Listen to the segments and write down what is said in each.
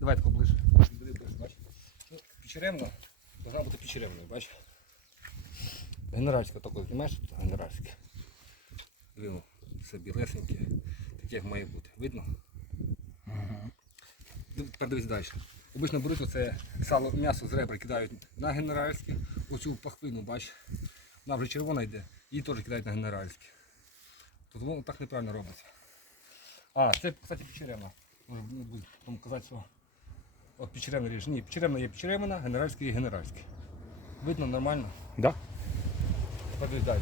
Давай тако ближче. Ну, Печеремна, должна бути печеремною, бач. Генеральська тако знімаєш, тут генеральське. Диви, все білесеньке, таке має бути. Видно? Див- Тепер дивись далі. Обично беруть оце сало, м'ясо з ребра кидають на генеральське, оцю пахвину, бач, вона вже червона йде, її теж кидають на генеральське. Тобто воно так неправильно робиться. А, це, кстати, печеремна. Може ну, будуть потім казати, що от печеремна ріж. Ні, печеремна є печеремна, генеральський є генеральський. Видно нормально? Да? Подивись далі.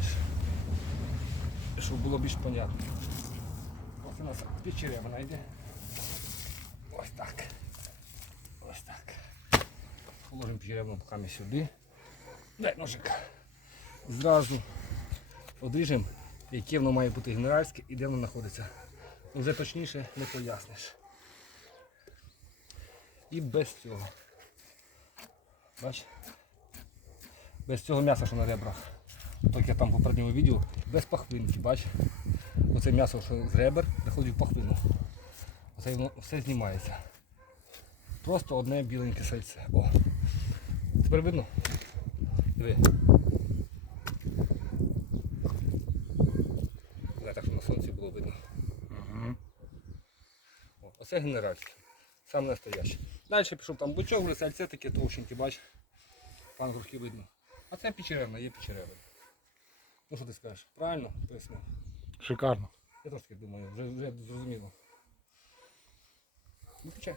Щоб було більш понятно. Ось у нас печеремна йде. Ось так. Ось так. Положимо печеревну поки сюди. Дай ножик. Зразу одріжемо, яке воно має бути генеральське і де воно знаходиться. Вже точніше не поясниш. І без цього. Бач? Без цього м'яса, що на ребрах. Так я там в попередньому відео, без пахвинки, бач. Оце м'ясо, що з ребер, приходить в пахвину. Оце воно все знімається. Просто одне біленьке сальце. О. Тепер видно? Диви. Так, щоб на сонці було видно. О, оце генеральське. Саме настояще. Далі пішов там бучок, сальце таке товщеньке, бач. Пангурки видно. А це печеревна, є печеревна. Ну що ти скажеш? Правильно пояснив? Шикарно. Я трошки думаю, вже, вже зрозуміло. Ну, включай.